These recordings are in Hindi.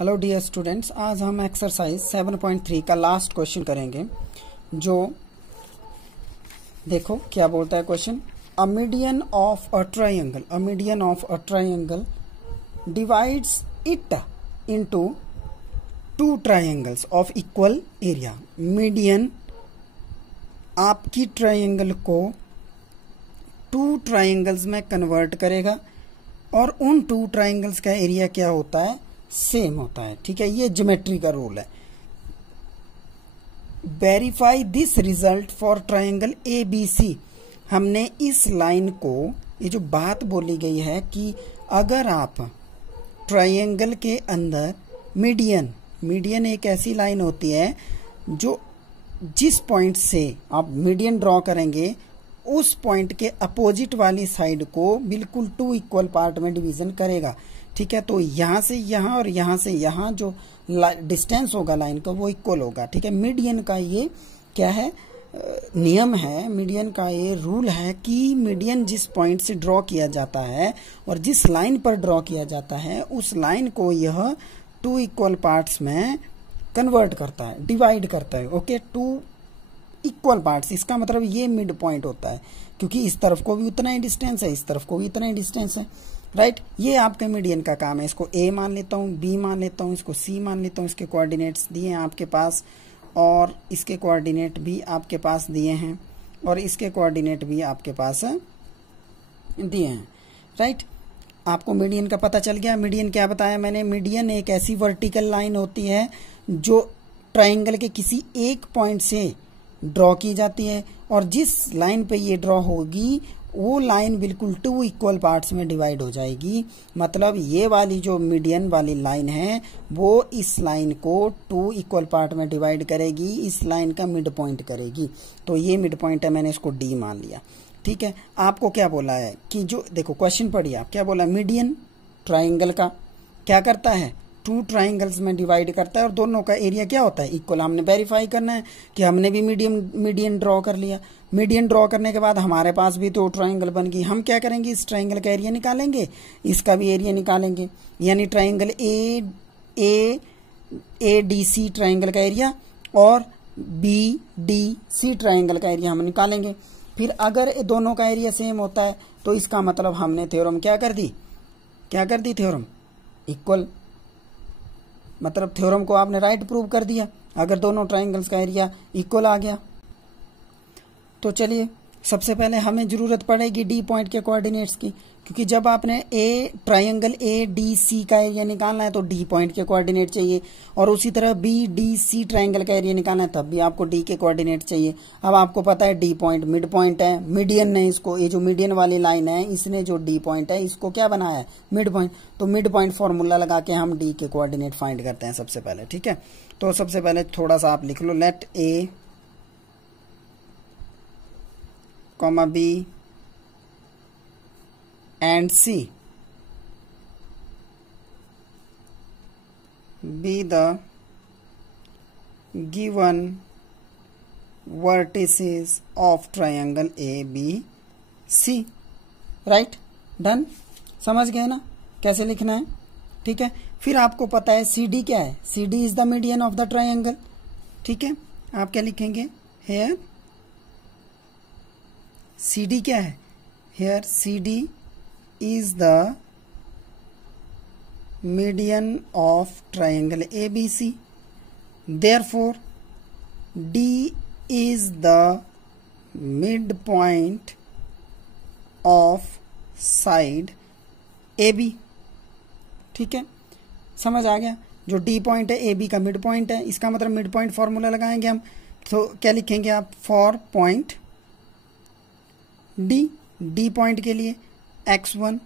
हेलो डियर स्टूडेंट्स, आज हम एक्सरसाइज 7.3 का लास्ट क्वेश्चन करेंगे। जो देखो क्या बोलता है question. A median of a triangle divides it into two triangles of equal area. Median आपकी ट्रायंगल को टू ट्रायंगल्स में कन्वर्ट करेगा और उन टू ट्रायंगल्स का एरिया क्या होता है, सेम होता है। ठीक है, ये ज्योमेट्री का रूल है। Verify this result for triangle ABC। हमने इस लाइन को, ये जो बात बोली गई है कि अगर आप ट्रायंगल के अंदर मीडियन एक ऐसी लाइन होती है जो जिस पॉइंट से आप मीडियन ड्रॉ करेंगे उस पॉइंट के अपोजिट वाली साइड को बिल्कुल टू इक्वल पार्ट में डिवीजन करेगा। ठीक है, तो यहां से यहां और यहां से यहां जो डिस्टेंस होगा लाइन का वो इक्वल होगा। ठीक है, मीडियन का ये क्या है, नियम है, मीडियन का ये रूल है कि मीडियन जिस पॉइंट से ड्रॉ किया जाता है और जिस लाइन पर ड्रॉ किया जाता है उस लाइन को यह टू इक्वल पार्ट्स में कन्वर्ट करता है, डिवाइड करता है। ओके, टू इक्वल पार्ट्स, इसका मतलब ये मिड पॉइंट होता है, क्योंकि इस तरफ को भी उतना ही डिस्टेंस है, इस तरफ को भी उतना ही डिस्टेंस है। राइट, ये आपके मीडियन का काम है। इसको A मान लेता हूँ, B मान लेता हूँ, इसको C मान लेता हूँ। इसके कोऑर्डिनेट्स दिए हैं आपके पास और इसके कोऑर्डिनेट भी आपके पास दिए हैं और इसके कोऑर्डिनेट भी आपके पास दिए हैं। राइट, आपको मीडियन का पता चल गया। मीडियन क्या बताया मैंने, मीडियन एक ऐसी वर्टिकल लाइन होती है जो ट्राइंगल के किसी एक पॉइंट से ड्रॉ की जाती है और जिस लाइन पे ये ड्रॉ होगी वो लाइन बिल्कुल टू इक्वल पार्ट्स में डिवाइड हो जाएगी। मतलब ये वाली जो मीडियन वाली लाइन है वो इस लाइन को टू इक्वल पार्ट में डिवाइड करेगी, इस लाइन का मिड पॉइंट करेगी। तो ये मिड पॉइंट है, मैंने इसको D मान लिया। ठीक है, आपको क्या बोला है कि जो देखो क्वेश्चन पढ़िए आप, क्या बोला, मीडियन ट्राइंगल का क्या करता है, टू ट्राइंगल्स में डिवाइड करता है और दोनों का एरिया क्या होता है, इक्वल। हमने वेरीफाई करना है कि हमने भी मीडियन ड्रॉ कर लिया। मीडियन ड्रॉ करने के बाद हमारे पास भी तो ट्राइंगल बन गई। हम क्या करेंगे, इस ट्राइंगल का एरिया निकालेंगे, इसका भी एरिया निकालेंगे, यानी ट्राइंगल ADC ट्राइंगल का एरिया और BDC ट्राइंगल का एरिया हम निकालेंगे। फिर अगर दोनों का एरिया सेम होता है तो इसका मतलब हमने थ्योरम क्या कर दी थ्योरम इक्वल, मतलब थ्योरम को आपने राइट प्रूव कर दिया अगर दोनों ट्राइंगल्स का एरिया इक्वल आ गया। तो चलिए, सबसे पहले हमें जरूरत पड़ेगी D पॉइंट के कोऑर्डिनेट्स की, क्योंकि जब आपने ट्राइंगल ADC का एरिया निकालना है तो D पॉइंट के कोऑर्डिनेट चाहिए और उसी तरह BDC ट्राइंगल का एरिया निकालना है तब भी आपको D के कोऑर्डिनेट चाहिए। अब आपको पता है D पॉइंट मिड पॉइंट है, मीडियन ने इसको, ये जो मीडियन वाली लाइन है इसने जो D पॉइंट है इसको क्या बनाया है, मिड पॉइंट। तो मिड पॉइंट फॉर्मूला लगा के हम D के कोऑर्डिनेट फाइंड करते हैं सबसे पहले। ठीक है, तो सबसे पहले थोड़ा सा आप लिख लो, late A, B and C be the given vertices of triangle ABC। Right, done, समझ गए ना कैसे लिखना है। ठीक है, फिर आपको पता है CD क्या है, CD is the median of the triangle. ठीक है, आप क्या लिखेंगे, हेयर CD क्या है, hair CD is the median of triangle ABC. Therefore, D is the midpoint of side AB। ठीक है, समझ आ गया। जो D पॉइंट है AB का मिड पॉइंट है, इसका मतलब मिड पॉइंट फॉर्मूला लगाएंगे हम। तो क्या लिखेंगे आप, फॉर पॉइंट D पॉइंट के लिए x1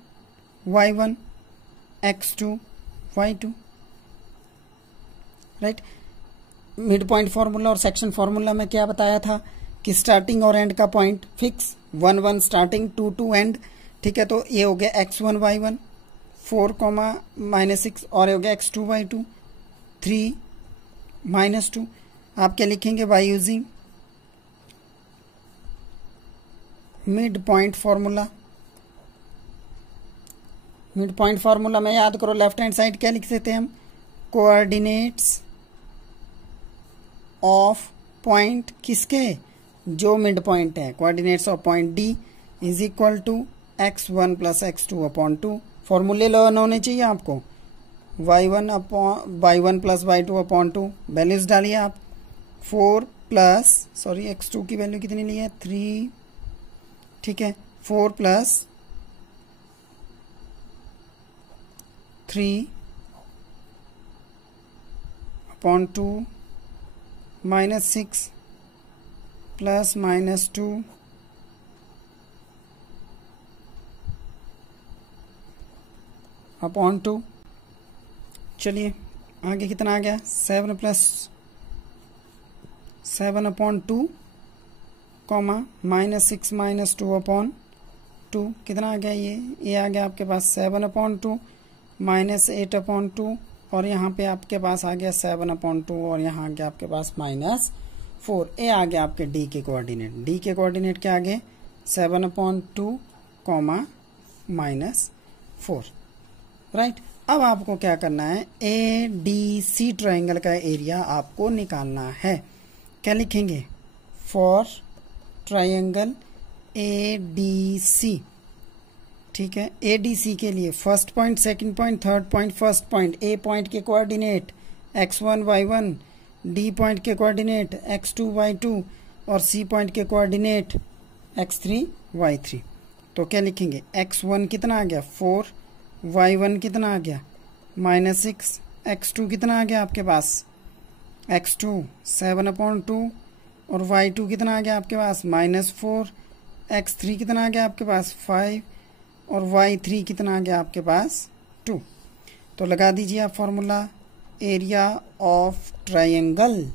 y1 x2 y2। Right, mid point formula और सेक्शन फॉर्मूला में क्या बताया था कि स्टार्टिंग और एंड का पॉइंट फिक्स, 1 1 स्टार्टिंग 2 2 एंड। ठीक है, तो ये हो गया x1 y1 4 -6 और ये हो गया x2 y2 3 -2। आप क्या लिखेंगे, by using mid point formula. Mid point formula में याद करो, लेफ्ट हैंड साइड क्या लिख सकते हैं हम, कोऑर्डिनेट्स ऑफ पॉइंट किसके, जो मिड पॉइंट है, coordinates of point d is equal to x1 plus x2 upon 2। फॉर्मूले लर्न होने चाहिए आपको। y1 plus y2 upon 2 values डालिए आप। 4 प्लस सॉरी x2 की वैल्यू कितनी ली है 3, ठीक है। 4 plus 3 upon 2 minus 6 plus minus 2 upon 2। चलिए आगे कितना आ गया 7 plus 7 upon 2 comma minus 6 minus 2 upon 2 कितना आ गया, ये आ गया आपके पास 7 अपॉन 2 माइनस 8 अपॉन 2 और यहाँ पे आपके पास आ गया 7 अपॉन 2 और यहाँ आ गया आपके पास माइनस 4। ये आ गया आपके डी के कोऑर्डिनेट। डी के कोऑर्डिनेट क्या आ गए 7 अपॉन 2 कॉमा माइनस 4, राइट। अब आपको क्या करना है, ए डी सी ट्राइंगल का एरिया आपको निकालना है। क्या लिखेंगे, for triangle A D C, ठीक है। ए डी सी के लिए first point, second point, third point, first point, A point के coordinate x1 y1, D point के कोऑर्डिनेट x2 y2 और सी पॉइंट के कोऑर्डिनेट x3 y3। तो क्या लिखेंगे, x1 कितना आ गया 4, y1 कितना आ गया -6, x2 कितना आ गया आपके पास x2 7 अपॉन 2 और y2 कितना आ गया आपके पास -4, x3 कितना आ गया आपके पास 5 और y3 कितना आ गया आपके पास 2। तो लगा दीजिए आप formula, area of triangle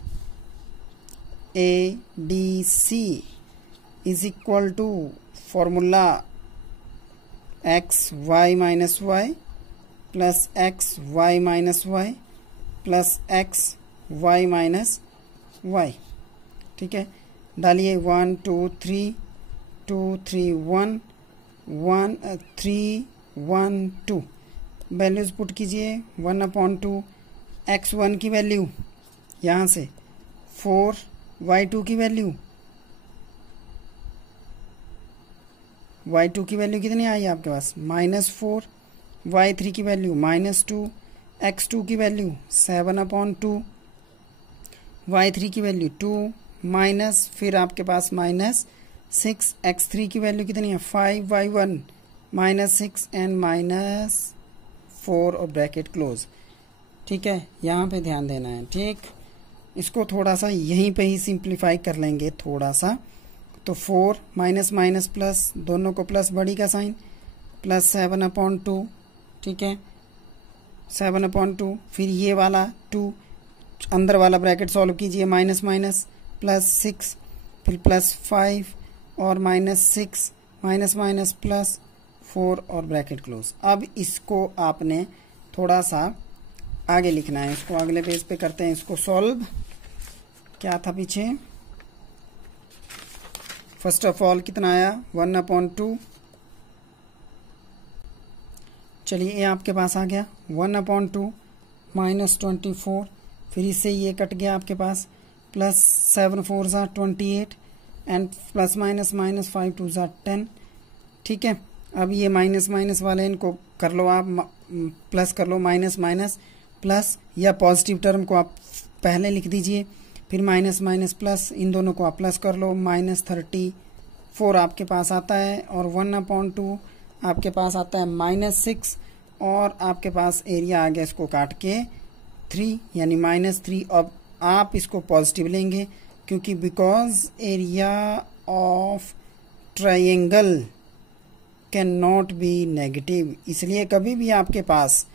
A D c is equal to formula x y minus y plus x y minus y plus x y minus y, ठीक है। डालिए 1 2 3 2 3 1 1 3 1 2 वैल्यूज पुट कीजिए 1 अपॉन 2, x1 की वैल्यू यहाँ से 4, y2 की वैल्यू y2 की वैल्यू कितनी आई आपके पास -4, y3 की वैल्यू -2, x2 की वैल्यू 7 अपॉन 2, y3 की वैल्यू 2 माइनस फिर आपके पास -6, x3 की वैल्यू कितनी है 5, y1 -6 एंड -4 और ब्रैकेट क्लोज, ठीक है। यहाँ पे ध्यान देना है, ठीक। इसको थोड़ा सा यहीं पे ही सिंप्लीफाई कर लेंगे थोड़ा सा। तो 4 माइनस माइनस प्लस, दोनों को प्लस बड़ी का साइन, प्लस 7 अपॉन 2, ठीक है। 7 अपॉन 2 फिर ये वाला 2 अंदर वाला ब्रैकेट सॉल्व कीजिए, माइनस माइनस प्लस 6 फिर प्लस 5 और -6 माइनस माइनस प्लस 4 और ब्रैकेट क्लोज। अब इसको आपने थोड़ा सा आगे लिखना है, इसको अगले पेज पे करते हैं इसको सॉल्व। क्या था पीछे, फर्स्ट ऑफ ऑल कितना आया 1 अपॉन 2, चलिए ये आपके पास आ गया 1 अपॉन 2 -24, फिर इससे ये कट गया आपके पास प्लस 7 4 ज़ा 28 एंड प्लस माइनस माइनस 5 2 ज़ा 10, ठीक है। अब ये माइनस माइनस वाले इनको कर लो आप, प्लस कर लो, माइनस माइनस प्लस, या पॉजिटिव टर्म को आप पहले लिख दीजिए, फिर माइनस माइनस प्लस, इन दोनों को आप प्लस कर लो, -34 आपके पास आता है और 1 अपॉन 2 आपके पास आता है -6 और आपके पास एरिया आ गया इसको काट के 3 यानी -3। अब आप इसको पॉजिटिव लेंगे क्योंकि because area of triangle can not be negative, इसलिए कभी भी आपके पास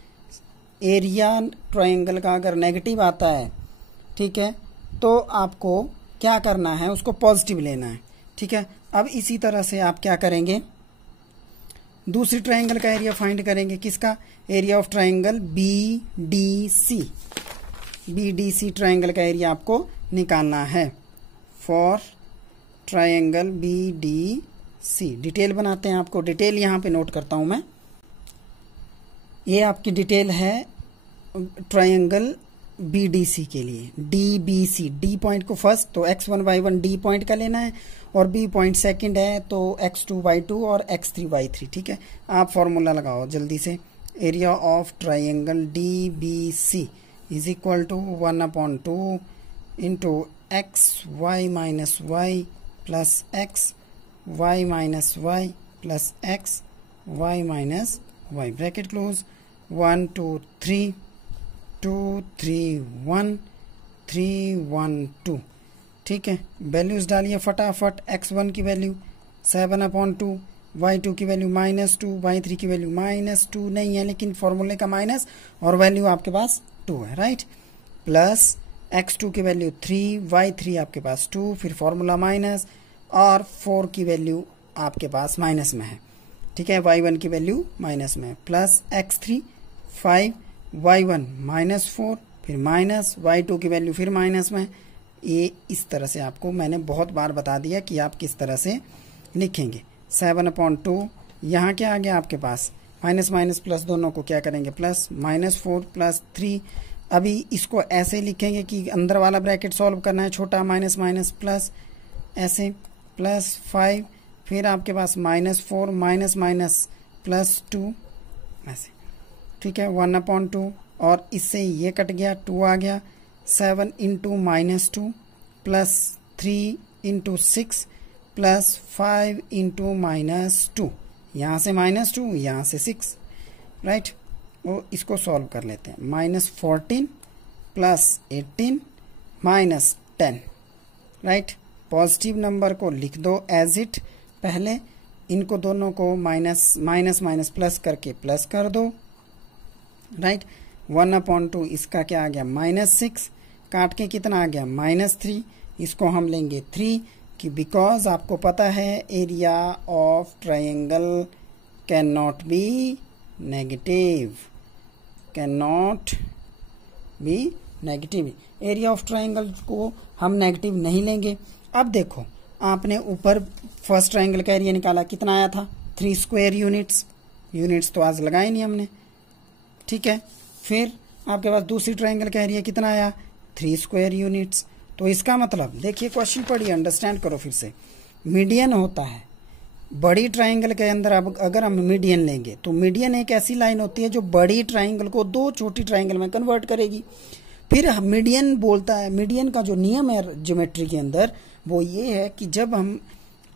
एरिया ट्राइंगल का अगर नेगेटिव आता है, ठीक है, तो आपको क्या करना है, उसको पॉजिटिव लेना है, ठीक है। अब इसी तरह से आप क्या करेंगे, दूसरी ट्राइंगल का एरिया फाइंड करेंगे, किसका, area of triangle B D C triangle का एरिया आपको निकालना है for triangle B D C. Detail बनाते हैं, आपको डिटेल यहाँ पे नोट करता हूं मैं। ये आपकी डिटेल है ट्रायंगल BDC के लिए DBC, D पॉइंट को फर्स्ट तो x1 y1 D पॉइंट का लेना है और B पॉइंट सेकंड है तो x2 y2 और x3 y3। ठीक है, आप फॉर्मूला लगाओ जल्दी से। Area of triangle DBC is equal to 1/2 into x y minus y plus x y minus y plus x y minus y, bracket close. 1 2 3 2 3 1 3 1 2। ठीक है, वैल्यूज डालिए फटाफट। x1 की वैल्यू 7/2, y2 की वैल्यू -2, y3 की वैल्यू -2 नहीं है लेकिन फॉर्मूले का माइनस और वैल्यू आपके पास 2 है, राइट। प्लस x2 की वैल्यू 3, y3 आपके पास 2, फिर फॉर्मूला माइनस और 4 की वैल्यू आपके पास माइनस में है। ठीक है, y1 की वैल्यू माइनस में है। प्लस x3 5, y1 -4, फिर माइनस y2 की वैल्यू फिर माइनस में। ये इस तरह से आपको मैंने बहुत बार बता दिया कि आप किस तरह से लिखेंगे। 7/2 यहाँ क्या आ गया आपके पास, माइनस माइनस प्लस दोनों को क्या करेंगे प्लस, -4 प्लस 3। अभी इसको ऐसे लिखेंगे कि अंदर वाला ब्रैकेट सॉल्व करना है, छोटा माइनस माइनस प्लस ऐसे, प्लस 5, फिर आपके पास -4 माइनस माइनस प्लस 2 ऐसे। ठीक है, 1/2 और इससे ये कट गया, 2 आ गया। 7 into -2 plus 3 into 6 plus 5 into -2, यहाँ से -2 यहाँ से 6, राइट। वो इसको सॉल्व कर लेते हैं। -14 प्लस 18 -10, राइट। पॉजिटिव नंबर को लिख दो एज इट, पहले इनको दोनों को माइनस माइनस प्लस करके प्लस कर दो, राइट। 1/2 इसका क्या आ गया -6, काट के कितना आ गया -3। इसको हम लेंगे 3 कि बिकॉज आपको पता है area of triangle can not be negative, can not be negative. Area of triangle को हम नेगेटिव नहीं लेंगे। अब देखो, आपने ऊपर फर्स्ट ट्रायंगल का एरिया निकाला, कितना आया था 3 स्क्वायर यूनिट्स तो आज लगाए नहीं हमने। ठीक है, फिर आपके पास दूसरी ट्रायंगल का एरिया कितना आया 3 स्क्वायर यूनिट्स। तो इसका मतलब देखिए, क्वेश्चन पढ़िए, अंडरस्टैंड करो फिर से। मीडियन होता है बड़ी ट्रायंगल के अंदर। अब अगर हम मीडियन लेंगे तो मीडियन एक ऐसी लाइन होती है जो बड़ी ट्रायंगल को 2 छोटी ट्रायंगल में कन्वर्ट करेगी। फिर मीडियन बोलता है, मीडियन का जो नियम है ज्योमेट्री के अंदर वो ये है कि जब हम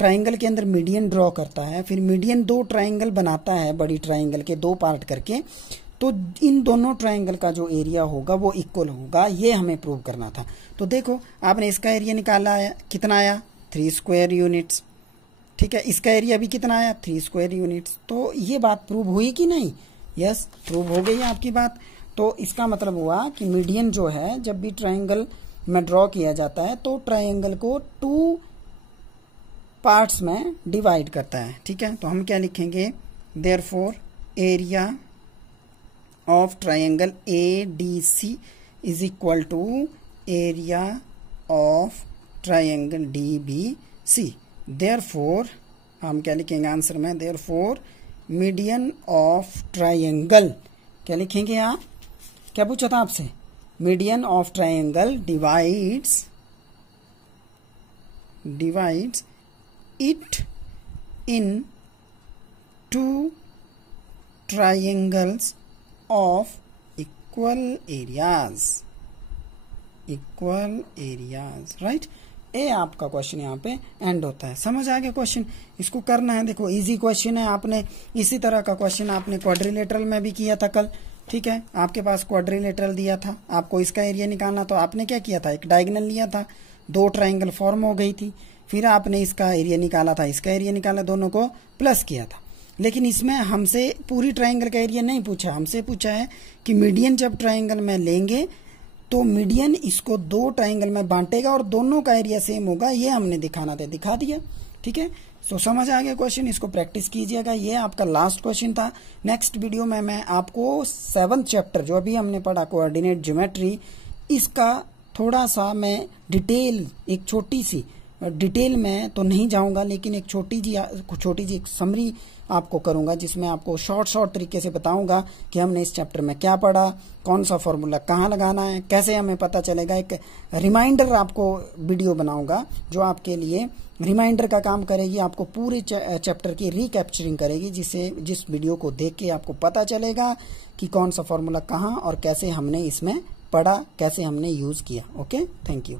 ट्रायंगल के अंदर मीडियन ड्रॉ करता है, फिर मीडियन 2 ट्रायंगल बनाता है बड़ी ट्रायंगल के 2 पार्ट करके, तो इन दोनों ट्रायंगल का जो एरिया होगा वो इक्वल होगा। ये हमें प्रूव करना था। तो देखो, आपने इसका एरिया निकाला है, कितना आया 3 स्क्वायर यूनिट्स। ठीक है, इसका एरिया भी कितना आया 3 स्क्वायर यूनिट्स। तो ये बात प्रूव हुई कि नहीं? यस, प्रूव हो गई आपकी बात। तो इसका मतलब हुआ कि मीडियन जो है जब भी ट्रायंगल में ड्रॉ किया जाता है तो ट्रायंगल को 2 पार्ट्स में डिवाइड करता है। ठीक है, तो हम क्या लिखेंगे, therefore area of triangle ADC is equal to area of triangle DBC। Therefore हम क्या लिखेंगे आंसर में, देयरफॉर मीडियन ऑफ ट्रायंगल, क्या लिखेंगे आप, क्या पूछा था आपसे, median of triangle divides it in 2 triangles of equal areas, right. ए आपका क्वेश्चन यहाँ पे एंड होता है। समझ आ गया क्वेश्चन? इसको करना है, देखो इजी क्वेश्चन है। आपने इसी तरह का क्वेश्चन आपने क्वाड्रिलेटरल में भी किया था कल। ठीक है, आपके पास क्वाड्रिलेटरल दिया था, आपको इसका एरिया निकालना, तो आपने क्या किया था, एक डायगोनल लिया था, 2 ट्रायंगल फॉर्म हो गई थी, फिर आपने इसका एरिया निकाला था, इसका एरिया निकाला, दोनों को प्लस किया था। लेकिन इसमें हमसे पूरी ट्रायंगल का एरिया नहीं पूछा, हमसे पूछा है कि मीडियन जब ट्रायंगल में लेंगे तो मीडियन इसको 2 ट्रायंगल में बांटेगा और दोनों का एरिया सेम होगा, ये हमने दिखाना था, दिखा दिया। ठीक है, सो समझ आ गया क्वेश्चन, इसको प्रैक्टिस कीजिएगा। ये आपका लास्ट क्वेश्चन था। नेक्स्ट वीडियो में मैं आपको 7th चैप्टर जो अभी हमने पढ़ा कोऑर्डिनेट ज्योमेट्री, इसका थोड़ा सा मैं डिटेल, एक छोटी सी डिटेल में तो नहीं जाऊंगा, लेकिन एक छोटी जी एक समरी आपको करूंगा, जिसमें आपको शॉर्ट तरीके से बताऊंगा कि हमने इस चैप्टर में क्या पढ़ा, कौन सा फॉर्मूला कहाँ लगाना है, कैसे हमें पता चलेगा। एक रिमाइंडर आपको वीडियो बनाऊंगा जो आपके लिए रिमाइंडर का काम करेगी, आपको पूरे चैप्टर की रिकैप्चरिंग करेगी, जिस वीडियो को देख के आपको पता चलेगा कि कौन सा फॉर्मूला कहाँ और कैसे हमने इसमें पढ़ा, कैसे हमने यूज किया। Okay, thank you.